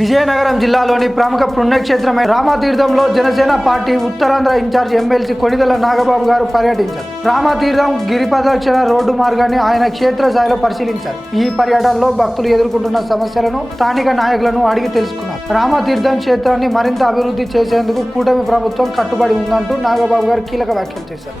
విజయనగరం జిల్లాలోని ప్రముఖ పుణ్యక్షేత్రమైన రామతీర్థంలో Janasena party Uttarandhra incharge MLC Konidela Nagababu గారు పర్యటించారు. రామతీర్థం గిరి ప్రదక్షిణ రోడ్డు మార్గాన్ని ఆయన క్షేత్రస్థాయిలో పరిశీలించారు. ఈ పర్యటనలో భక్తులు ఎదుర్కొంటున్న సమస్యలను స్థానిక నాయకులను అడిగి తెలుసుకున్నారు. రామతీర్థం క్షేత్రాన్ని మరింత అభివృద్ధి చేసేందుకు కూటమి ప్రభుత్వం కట్టుబడి ఉందంటూ నాగబాబు గారు కీలక వ్యాఖ్యలు చేశారు.